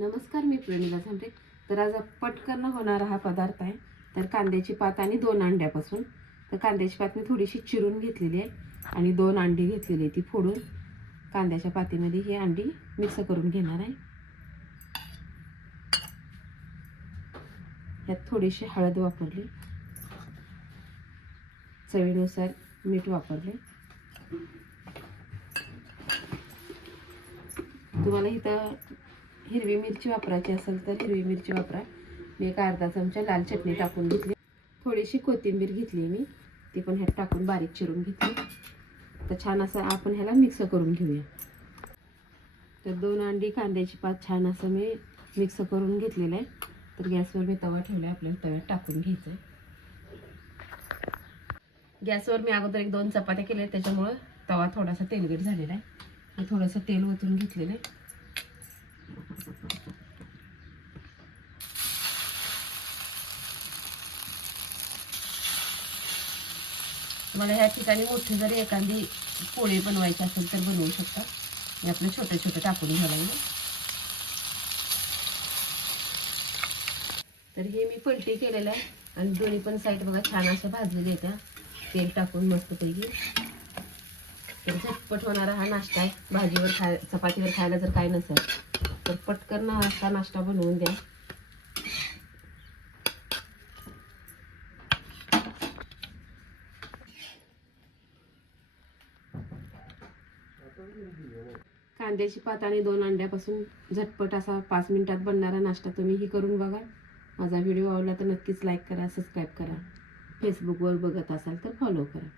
नमस्कार मी प्रणिला झांबरे. तर आज पटकन होणारा हा पदार्थ आहे. तर कांद्याची पात आणि दोन अंड्यापासून. तर कांद्याची पात मी थोडीशी चिरून घेतलेली आहे आणि दोन अंडी घेतलेली आहे ती फोडून. कांद्याच्या पातीमध्ये ही अंडी मिक्स करून घेणार आहे. यात थोडीशी हळद वापरली. चवीनुसार मीठ वापरले. तुम्हाला इथं हिरवी मिरची वापरायची असेल तर हिरवी मिरची वापरा. मी एक अर्धा चमचा लाल चटणी टाकून घेतली. थोडीशी कोथिंबीर घेतली मी. ती पण ह्यात टाकून बारीक चिरून घेतली. तर छान असं आपण ह्याला मिक्स करून घेऊया. तर दोन अंडी कांद्याची पात छान असं मी मिक्स करून घेतलेलं आहे. तर गॅसवर मी तवा ठेवला आपल्याला तव्यात टाकून घ्यायचं आहे गॅसवर मी अगोदर एक दोन चपात्या केल्या त्याच्यामुळं तवा थोडासा तेलगट झालेला आहे. थोडंसं तेल ओतून घेतलेलं आहे. तुम्हाला ह्या ठिकाणी मोठी जरी एखादी पोळी बनवायची असेल तर बनवू शकता. मी आपलं छोटं छोटं टाकून घालायला तर हे मी पलटी केलेलं आहे. आणि दोन्ही पण साईड बघा छान असं भाजलेले त्या तेल टाकून मस्तपैकी. तर झटपट होणारा हा नाश्ता आहे. भाजीवर खाय चपातीवर खायला जर काय नसेल तर पटकन हा नाश्ता बनवून द्या. कांद्याची पात आणि दोन अंड्यापासून झटपट असा पाच मिनिटात बनणारा नाश्ता तुम्हीही करून बघा. माझा व्हिडिओ आवडला तर नक्कीच लाईक करा सबस्क्राईब करा. फेसबुकवर बघत असाल तर फॉलो करा.